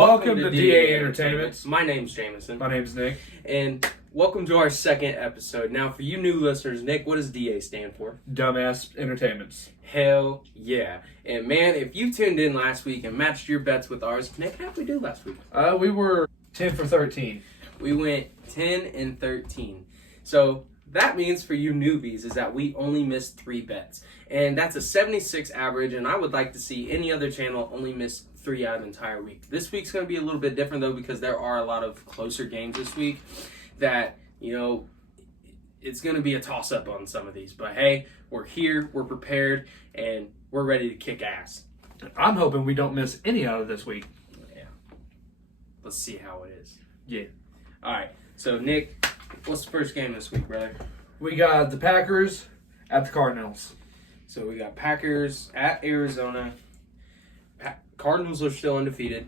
Welcome to DA Entertainment. My name's Jameson. My name's Nick. And welcome to our second episode. Now, for you new listeners, Nick, what does DA stand for? Dumbass Entertainments. Hell yeah. And man, if you tuned in last week and matched your bets with ours, Nick, how'd we do last week? We were 10 for 13. We went 10 and 13. So that means for you newbies is that we only missed 3 bets. And that's a 76 average, and I would like to see any other channel only miss 3 out of an entire week. This week's going to be a little bit different, though, because there are a lot of closer games this week that, you know, it's going to be a toss-up on some of these. But, hey, we're here, we're prepared, and we're ready to kick ass. I'm hoping we don't miss any out of this week. Yeah. Let's see how it is. Yeah. All right. So, Nick, what's the first game this week, brother? We got the Packers at the Cardinals. So, we got Packers at Arizona. Cardinals are still undefeated.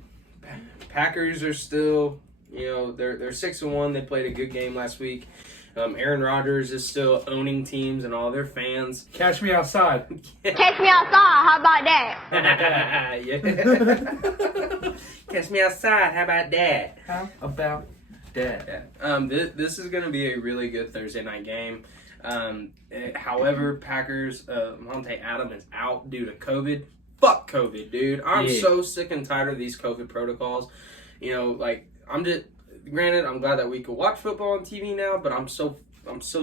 Packers are still, you know, they're 6-1. They played a good game last week. Aaron Rodgers is still owning teams and all their fans. Catch me outside. Catch me outside. How about that? Yeah. Catch me outside. How about that? How about that? Yeah. This is going to be a really good Thursday night game. However, Packers, Monte Adam is out due to COVID. Fuck COVID, dude. I'm so sick and tired of these COVID protocols. You know, like, granted, I'm glad that we could watch football on TV now, but I'm so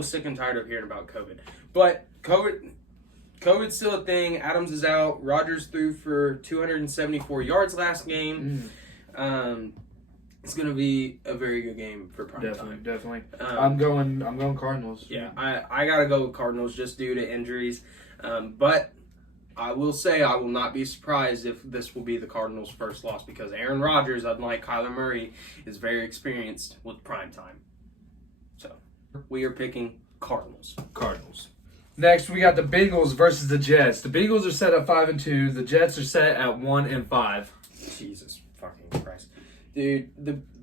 sick and tired of hearing about COVID. But COVID's still a thing. Adams is out. Rodgers threw for 274 yards last game. It's gonna be a very good game for prime time. Definitely. I'm going Cardinals. Yeah, I gotta go with Cardinals just due to injuries. But I will say I will not be surprised if this will be the Cardinals' first loss because Aaron Rodgers, unlike Kyler Murray, is very experienced with prime time. So we are picking Cardinals. Next, we got the Bengals versus the Jets. The Bengals are set at 5-2. The Jets are set at 1-5. Jesus fucking Christ. Dude,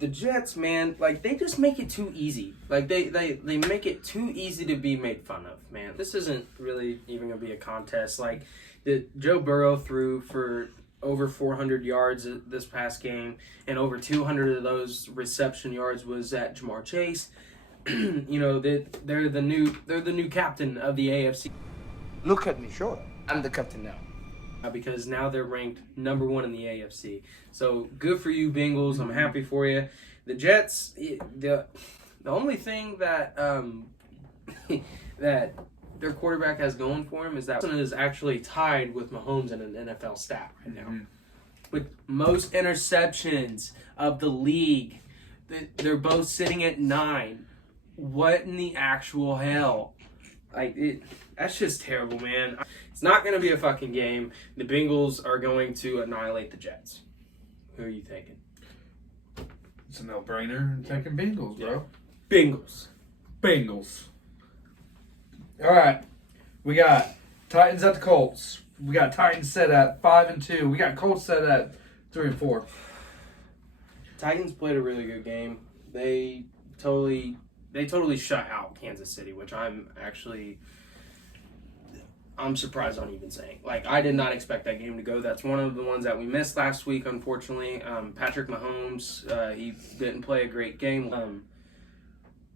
the Jets, man, like, they just make it too easy. Like, they make it too easy to be made fun of, man. This isn't really even going to be a contest. Like, Joe Burrow threw for over 400 yards this past game, and over 200 of those reception yards was at Jamar Chase. You know, they're the new captain of the AFC. Look at me, sure. I'm the captain now. Because now they're ranked number 1 in the AFC. So good for you, Bengals. I'm happy for you. The Jets, the only thing that that their quarterback has going for him is that is actually tied with Mahomes in an NFL stat right now. With most interceptions of the league. They're both sitting at 9. What in the actual hell? That's just terrible, man. It's not going to be a fucking game. The Bengals are going to annihilate the Jets. Who are you taking? It's a no-brainer. I'm taking Bengals, bro. Bengals. All right. We got Titans at the Colts. We got Titans set at 5-2. We got Colts set at 3-4. Titans played a really good game. They totally shut out Kansas City, which I'm surprised on even saying. Like, I did not expect that game to go. That's one of the ones that we missed last week, unfortunately. Patrick Mahomes, he didn't play a great game.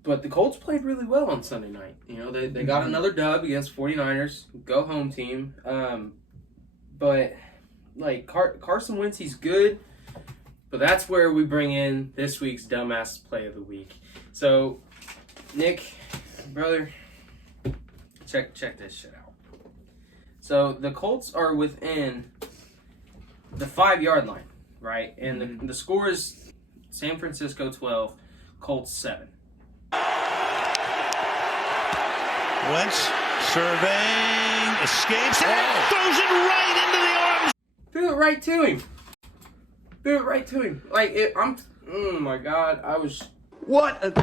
But the Colts played really well on Sunday night. You know, they got another dub against 49ers. Go home team. But, like, Carson Wentz, he's good. But that's where we bring in this week's Dumbass Play of the Week. So, Nick, brother, check this shit out. So, the Colts are within the 5-yard line, right? And the score is San Francisco 12, Colts 7. Wentz surveying, escapes, and throws it right into the arms. Threw it right to him. Like, oh my God, What an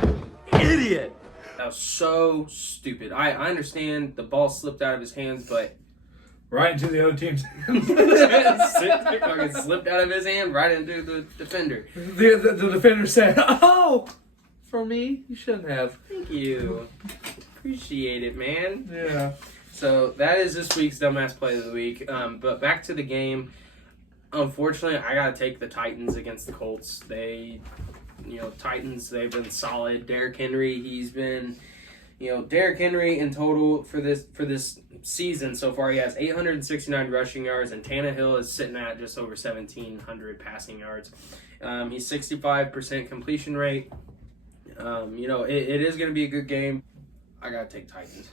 idiot! that was so stupid. I understand the ball slipped out of his hands, but Right into the other team's it fucking slipped out of his hand right into the defender. The defender said, "Oh, for me, you shouldn't have." Thank you. Appreciate it, man. Yeah. So that is this week's Dumbass Play of the Week. But back to the game. Unfortunately, I gotta take the Titans against the Colts. Titans, they've been solid. Derrick Henry, he's been, Derrick Henry in total for this season so far, he has 869 rushing yards, and Tannehill is sitting at just over 1,700 passing yards. He's 65% completion rate. It is going to be a good game. I gotta take Titans.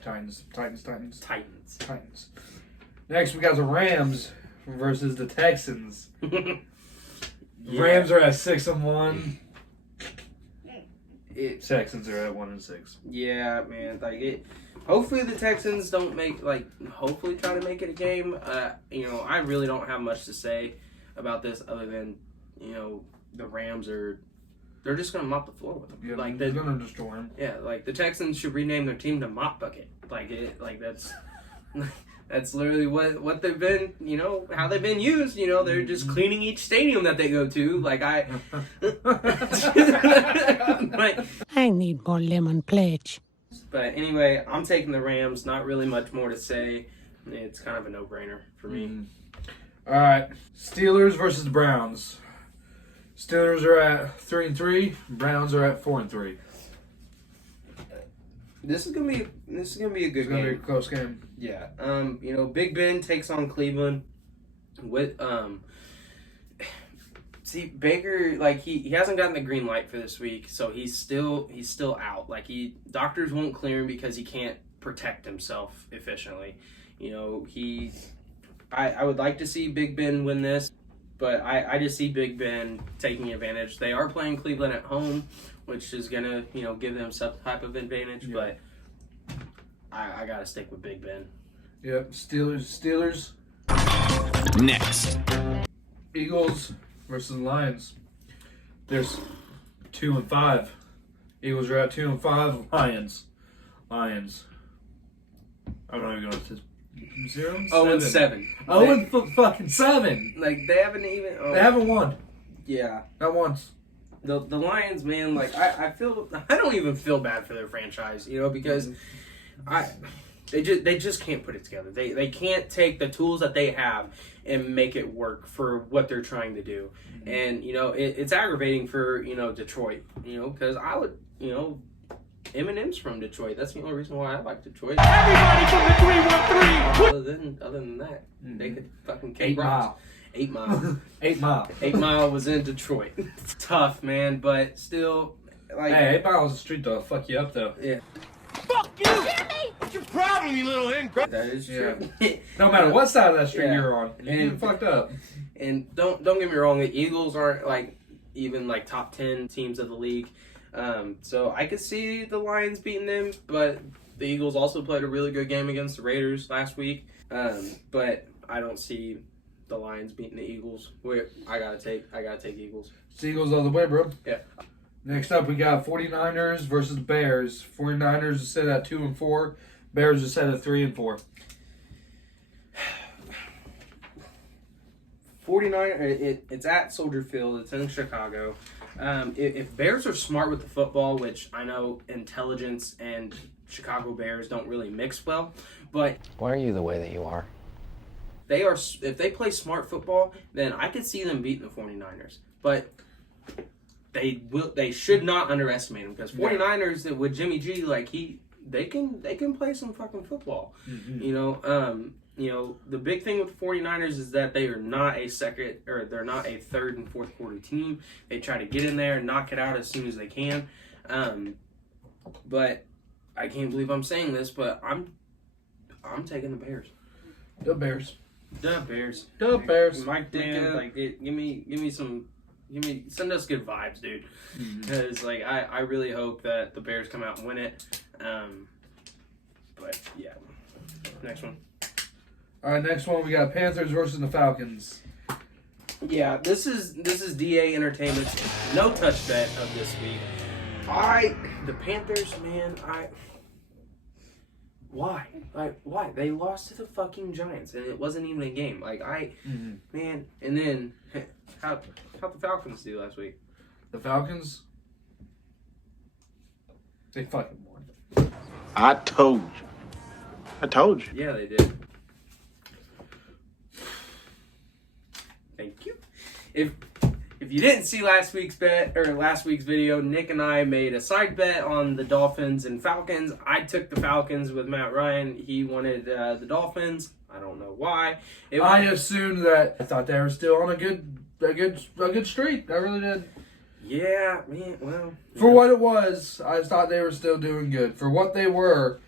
Titans. Next, we got the Rams versus the Texans. Rams are at 6-1. Texans are at 1-6. Yeah, man. Hopefully the Texans don't hopefully try to make it a game. I really don't have much to say about this other than, the Rams they're just gonna mop the floor with them. Yeah, they're gonna destroy them. Yeah, the Texans should rename their team to Mop Bucket. That's literally what they've been, how they've been used. They're just cleaning each stadium that they go to. I need more lemon pledge. But anyway, I'm taking the Rams. Not really much more to say. It's kind of a no-brainer for me. All right, Steelers versus Browns. Steelers are at 3-3. Browns are at 4-3. This is gonna be a good It's gonna be a game. close game. Yeah. Big Ben takes on Cleveland with See, Baker, he hasn't gotten the green light for this week, so he's still out. Doctors won't clear him because he can't protect himself efficiently. I would like to see Big Ben win this, but I just see Big Ben taking advantage. They are playing Cleveland at home, which is gonna give them some type of advantage, but I gotta stick with Big Ben. Yep, Steelers. Next. Eagles versus Lions. There's 2-5. Eagles are at 2-5. Lions. I'm not even going to 0-7. 0-7. 0-7. They haven't even. They haven't won. Yeah. Not once. The Lions, man, I don't even feel bad for their franchise, because they just can't put it together. They can't take the tools that they have and make it work for what they're trying to do. And it's aggravating for Detroit, because I would Eminem's from Detroit. That's the only reason why I like Detroit. Everybody from the 313. Other than that, they could fucking kick 8 Mile. rocks. 8 Mile. 8 Mile. 8 Mile was in Detroit. It's tough, man, but still, Hey, 8 Mile was a street dog. Fuck you up though. Yeah. Fuck you! What's your problem, you little ingrate? That is true. No matter what side of that street Yeah. you're on, you're getting fucked up. And don't get me wrong, the Eagles aren't even top 10 teams of the league. So I could see the Lions beating them, but the Eagles also played a really good game against the Raiders last week. But I don't see the Lions beating the Eagles. I gotta take Eagles. It's Eagles all the way, bro. Yeah. Next up, we got 49ers versus Bears. 49ers are set at 2-4. Bears are set at 3-4. 49, it's at Soldier Field. It's in Chicago. If Bears are smart with the football, which I know intelligence and Chicago Bears don't really mix well, but Why are you the way that you are? if they play smart football, then I could see them beating the 49ers. But they should not underestimate them, because 49ers with Jimmy G, they can play some fucking football. The big thing with the 49ers is that they are not they're not a third and fourth quarter team. They try to get in there and knock it out as soon as they can. But I can't believe I'm saying this, but I'm taking the Bears. The Bears. The Bears. The Bears. Mike Ditka, send us good vibes, dude. Because I really hope that the Bears come out and win it. But yeah, next one. All right, next one we got Panthers versus the Falcons. Yeah, this is DA Entertainment's no touch bet of this week. The Panthers, man, why? Why? They lost to the fucking Giants, and it wasn't even a game. Man, and then how'd the Falcons do last week? The Falcons? They fucking won. I told you. Yeah, they did. Thank you. if you didn't see last week's video, Nick and I made a side bet on the Dolphins and Falcons. I took the Falcons with Matt Ryan. He wanted the Dolphins. I don't know why. I assumed that. I thought they were still on a good streak. I really did. Yeah, man. Well, for what it was, I thought they were still doing good. For what they were,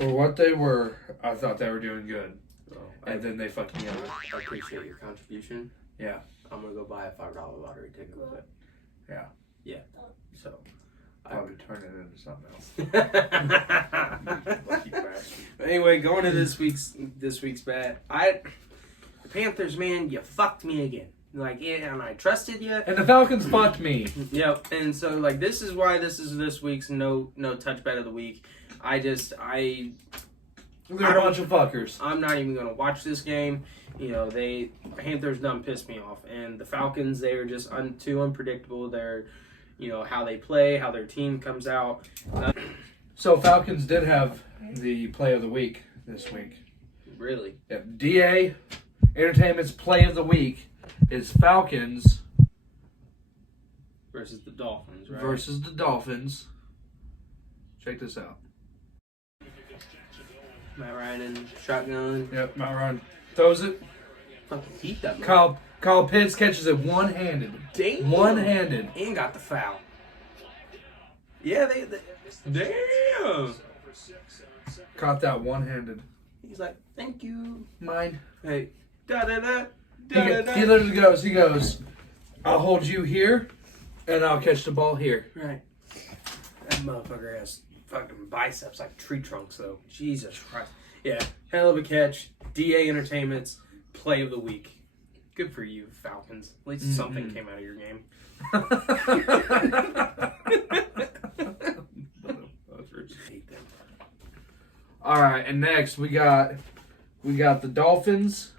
I thought they were doing good. well, And then they fucked me up. I appreciate your contribution. Yeah. I'm gonna go buy a $5 lottery ticket with it. Yeah. Yeah. So. Probably turn it into something else. Lucky bastard. Anyway, going to this week's bet, the Panthers, man, you fucked me again. Like, yeah, and I trusted you. And the Falcons fucked me. Yep. And so, like, this is why this is this week's no touch bet of the week. They're a bunch of fuckers. I'm not even gonna watch this game. You know, Panthers done pissed me off, and the Falcons, they are just too unpredictable. They're, you know, how they play, how their team comes out. So Falcons did have the play of the week this week. Really? Yep. DA Entertainment's play of the week is Falcons Versus the Dolphins, right? versus the Dolphins. Check this out. Matt Ryan and shotgun. Yep, Matt Ryan throws it. Fucking beat that man. Kyle Pitts catches it one-handed. Damn. One-handed. And got the foul. Yeah, they damn. Caught that one-handed. He's like, thank you. Mine. Hey, da da da. He literally goes, I'll hold you here, and I'll catch the ball here. Right. That motherfucker has fucking biceps like tree trunks, though. Jesus Christ. Yeah, hell of a catch. DA Entertainment's play of the week. Good for you, Falcons. At least something came out of your game. Hate them. All right, and next we got the Dolphins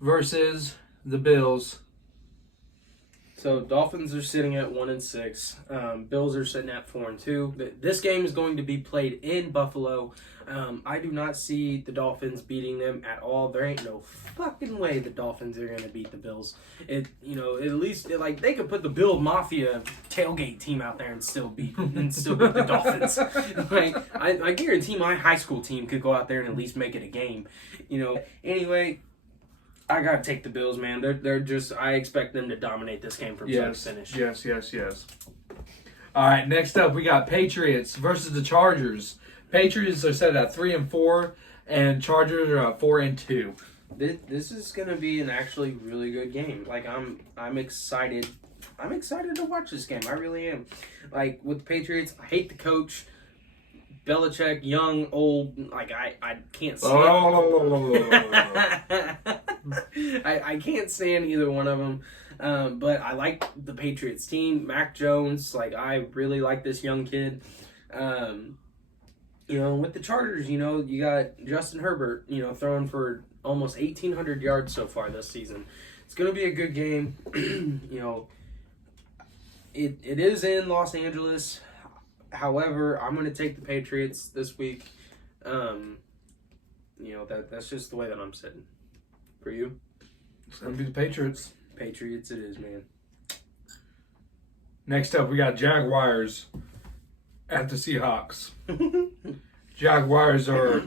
versus the Bills. So Dolphins are sitting at 1-6. Bills are sitting at 4-2. This game is going to be played in Buffalo. I do not see the Dolphins beating them at all. There ain't no fucking way the Dolphins are gonna beat the Bills. At least they could put the Bill Mafia tailgate team out there and still beat the Dolphins. Like I guarantee my high school team could go out there and at least make it a game. Anyway. I gotta take the Bills, man. They're just. I expect them to dominate this game from start to finish. Yes. All right, next up we got Patriots versus the Chargers. Patriots are set at 3-4, and Chargers are at 4-2. This is gonna be an actually really good game. Like I'm excited. I'm excited to watch this game. I really am. Like with the Patriots, I hate the coach. Belichick, young, old, like I can't stand. I can't stand either one of them. But I like the Patriots team. Mac Jones, like I really like this young kid. With the Chargers, you got Justin Herbert, throwing for almost 1,800 yards so far this season. It's gonna be a good game. It is in Los Angeles. However, I'm going to take the Patriots this week. That's just the way that I'm sitting. For you? It's going to be the Patriots. Patriots it is, man. Next up, we got Jaguars at the Seahawks. Jaguars are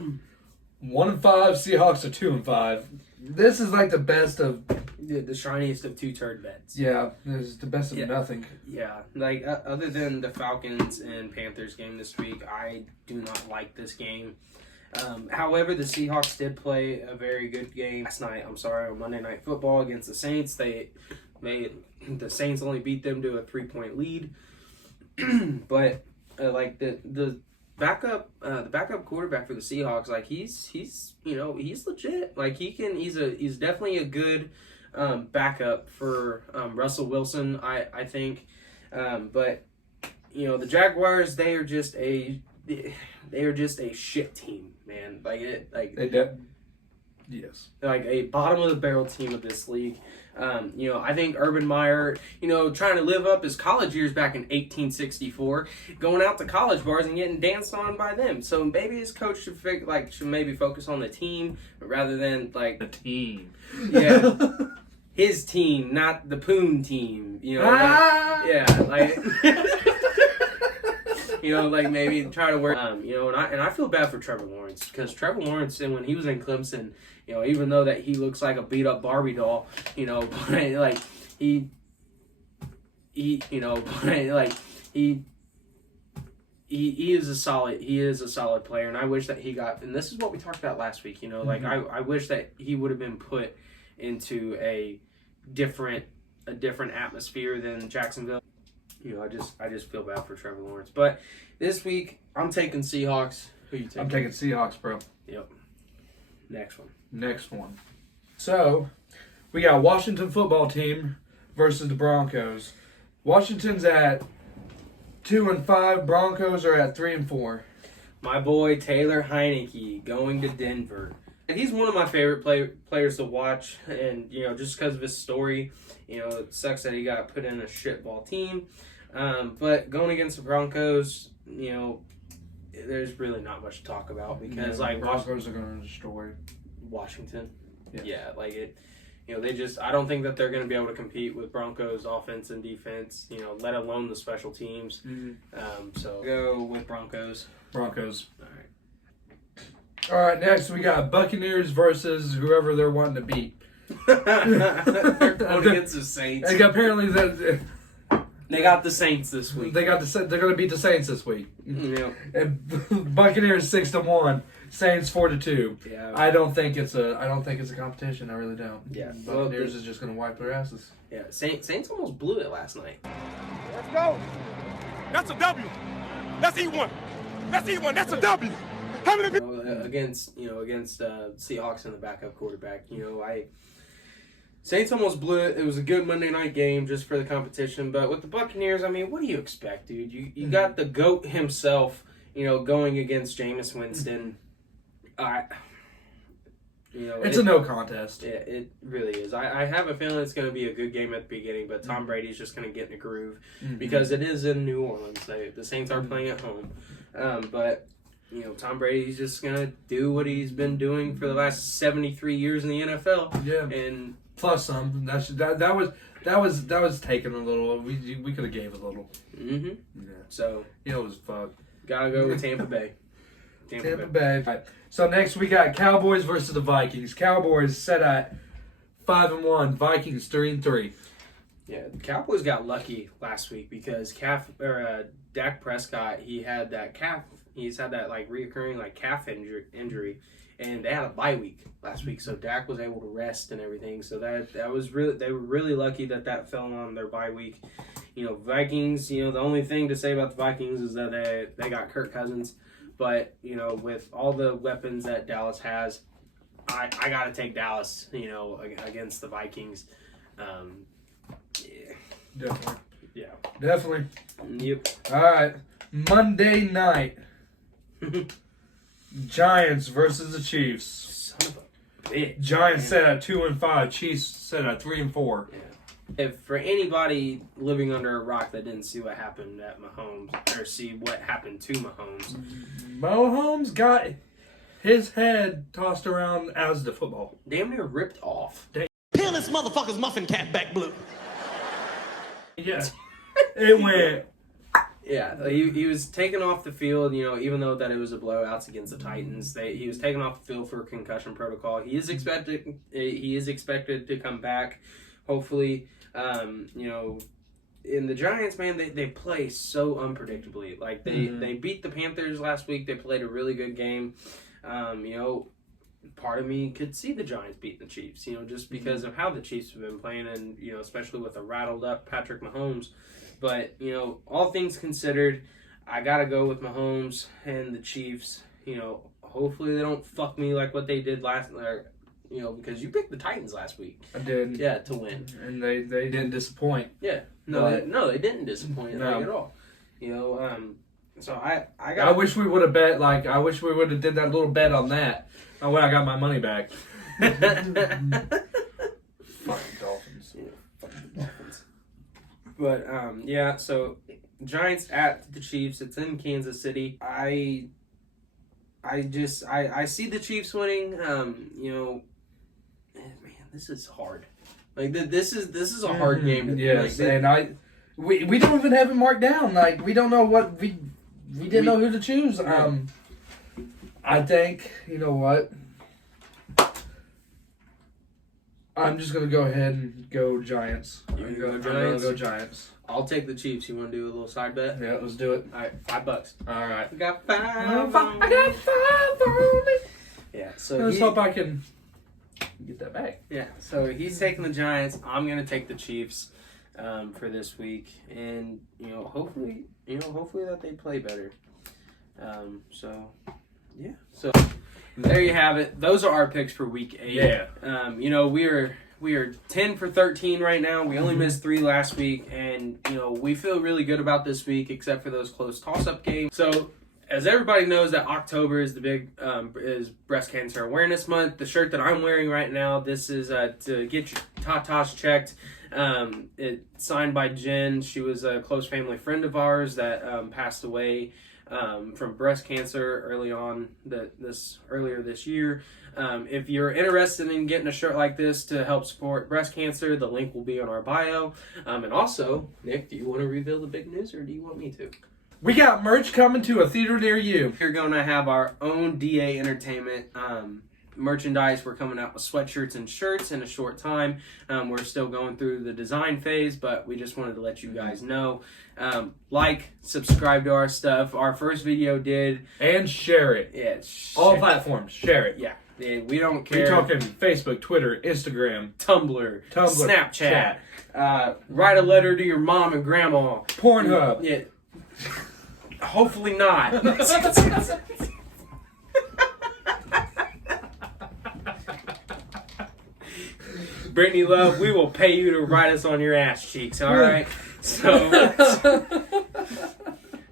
1-5, Seahawks are 2-5. This is like the best of... The shiniest of two turd bets. Yeah, this is the best of nothing. Yeah, like other than the Falcons and Panthers game this week, I do not like this game. However, the Seahawks did play a very good game last night. On Monday Night Football against the Saints. The Saints only beat them to a 3-point lead. But the backup quarterback for the Seahawks, like he's legit. Like he's definitely a good backup for Russell Wilson, I think. But the Jaguars, they are just a shit team, man. Yes. Like a bottom of the barrel team of this league. I think Urban Meyer, trying to live up his college years back in 1864, going out to college bars and getting danced on by them. So maybe his coach should maybe focus on the team rather than The team. Yeah. his team, not the Poon team. You know, Ah! like you know, like maybe try to work. You know, and I feel bad for Trevor Lawrence because Trevor Lawrence, and when he was in Clemson, you know, even though that he looks like a beat up Barbie doll, you know, but like he you know, but like he is a solid player, and I wish that he got. And this is what we talked about last week. You know, like I wish that he would have been put into a different atmosphere than Jacksonville. You know, I just feel bad for Trevor Lawrence. But this week I'm taking Seahawks. Who you taking? I'm taking Seahawks, bro. Yep. Next one. So we got Washington football team versus the Broncos. Washington's at 2-5. Broncos are at 3-4. my boy Taylor Heineke going to Denver. And he's one of my favorite players to watch, and you know, just because of his story, you know, it sucks that he got put in a shitball team. But going against the Broncos, you know, there's really not much to talk about because like Broncos are going to destroy Washington. Yeah. Yeah, like it. You know, I don't think that they're going to be able to compete with Broncos offense and defense, you know, let alone the special teams. So go with Broncos. All All right, next we got Buccaneers versus whoever they're wanting to beat. right. They're going against the Saints. And apparently They got the Saints this week. they're going to beat the Saints this week. Yeah. And Buccaneers 6-1, Saints 4-2. Yeah. I don't think it's a competition. I really don't. Yeah. Buccaneers is just going to wipe their asses. Yeah. Saints almost blew it last night. Let's go. That's a W. That's E1. That's E1. That's a W. How many people? Against Seahawks and the backup quarterback. You know, Saints almost blew it. It was a good Monday night game just for the competition. But with the Buccaneers, I mean, what do you expect, dude? You got the GOAT himself, you know, going against Jameis Winston. You know, It's a no contest. Yeah, it really is. I have a feeling it's going to be a good game at the beginning, but Tom Brady's just going to get in a groove because it is in New Orleans. The Saints are playing at home. But, you know, Tom Brady's just going to do what he's been doing for the last 73 years in the NFL. Yeah. And plus some. That was taken a little. We could have gave a little. Yeah. So, it was fuck. Gotta go with Tampa Bay. Tampa Bay. Right. So next we got Cowboys versus the Vikings. Cowboys set at 5-1. Vikings 3-3. Yeah, the Cowboys got lucky last week because Dak Prescott, he's had that like reoccurring like calf injury, and they had a bye week last week, so Dak was able to rest and everything. So that was really, they were really lucky that fell on their bye week. You know, Vikings. You know, the only thing to say about the Vikings is that they got Kirk Cousins, but you know, with all the weapons that Dallas has, I gotta take Dallas. You know, against the Vikings. Definitely. Yeah. Definitely. Yep. All right. Monday night. Giants versus the Chiefs. Son of a bitch. Giants set at 2-5. Chiefs set at 3-4. Yeah. If for anybody living under a rock that didn't see what happened at Mahomes, or see what happened to Mahomes, Mahomes got his head tossed around as the football. damn near ripped off. Peel this motherfucker's muffin cap back blue. Yeah. It went. Yeah, he was taken off the field, you know, even though that it was a blowout against the Titans. He was taken off the field for concussion protocol. He is expected to come back, hopefully. You know, in the Giants, man, they play so unpredictably. Like they beat the Panthers last week. They played a really good game. You know, part of me could see the Giants beating the Chiefs, you know, just because of how the Chiefs have been playing, and you know, especially with a rattled up Patrick Mahomes. But you know, all things considered, I gotta go with Mahomes and the Chiefs. You know, hopefully they don't fuck me like what they did last. You know, because you picked the Titans last week. I did. Yeah, to win. And they didn't disappoint. Yeah. No, they didn't disappoint like, at all. You know, so I wish we would have bet, like, I wish we would have did that little bet on that. On when I got my money back. Fucking Dolphins. Yeah, fucking Dolphins. But, yeah, so Giants at the Chiefs. It's in Kansas City. I see the Chiefs winning. You know, man, this is hard. Like this is a hard game. To Yes, like, and we don't even have it marked down. Like we don't know what we didn't know who to choose. I think you know what. I'm just gonna go ahead and go Giants. You gonna go I'm Giants? gonna go Giants. I'll take the Chiefs. You want to do a little side bet? Yeah, let's do it. All right, $5. All right. We got $5. I got 5 on it. Yeah. So Let's hope I can get that back. Yeah, so he's taking the Giants. I'm gonna take the Chiefs for this week, and hopefully that they play better. So there you have it. Those are our picks for Week 8. Yeah. We are 10 for 13 right now. We only missed 3 last week, and we feel really good about this week, except for those close toss-up games. So, as everybody knows, that October is the big is Breast Cancer Awareness Month. The shirt that I'm wearing right now, this is to get your tatas checked. It's signed by Jen. She was a close family friend of ours that passed away from breast cancer earlier this year. If you're interested in getting a shirt like this to help support breast cancer, the link will be on our bio. And also, Nick, do you want to reveal the big news, or do you want me to? We got merch coming to a theater near you. We're going to have our own DA Entertainment merchandise. We're coming out with sweatshirts and shirts in a short time. We're still going through the design phase, but we just wanted to let you guys know. Subscribe to our stuff. Our first video did. And share it. Yeah. All platforms. Share it. Yeah. We don't care. We're talking Facebook, Twitter, Instagram, Tumblr, Snapchat. Chat. Write a letter to your mom and grandma. Pornhub. Yeah. Hopefully not. Brittany Love, we will pay you to write us on your ass cheeks, all right?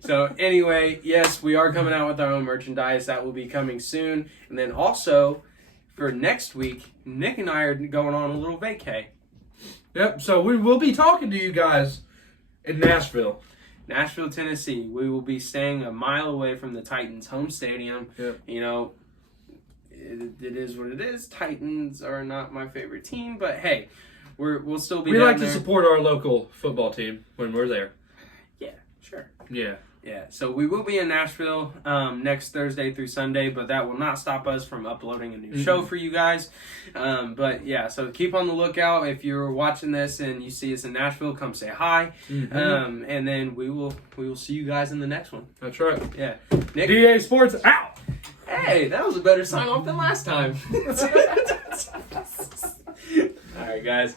So anyway, yes, we are coming out with our own merchandise. That will be coming soon. And then also, for next week, Nick and I are going on a little vacay. Yep, so we will be talking to you guys in Nashville, Tennessee. We will be staying a mile away from the Titans' home stadium. Yep. It is what it is. Titans are not my favorite team, but hey, we'll still be We down like there. to support our local football team when we're there. Yeah, sure. Yeah. Yeah, so we will be in Nashville next Thursday through Sunday, but that will not stop us from uploading a new show for you guys. But yeah, so keep on the lookout. If you're watching this and you see us in Nashville, come say hi. And then we will see you guys in the next one. That's right. Yeah. Nick? DA Sports out! Hey, that was a better sign off than last time. All right, guys.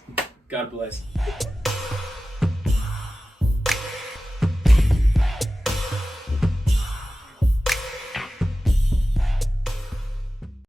God bless.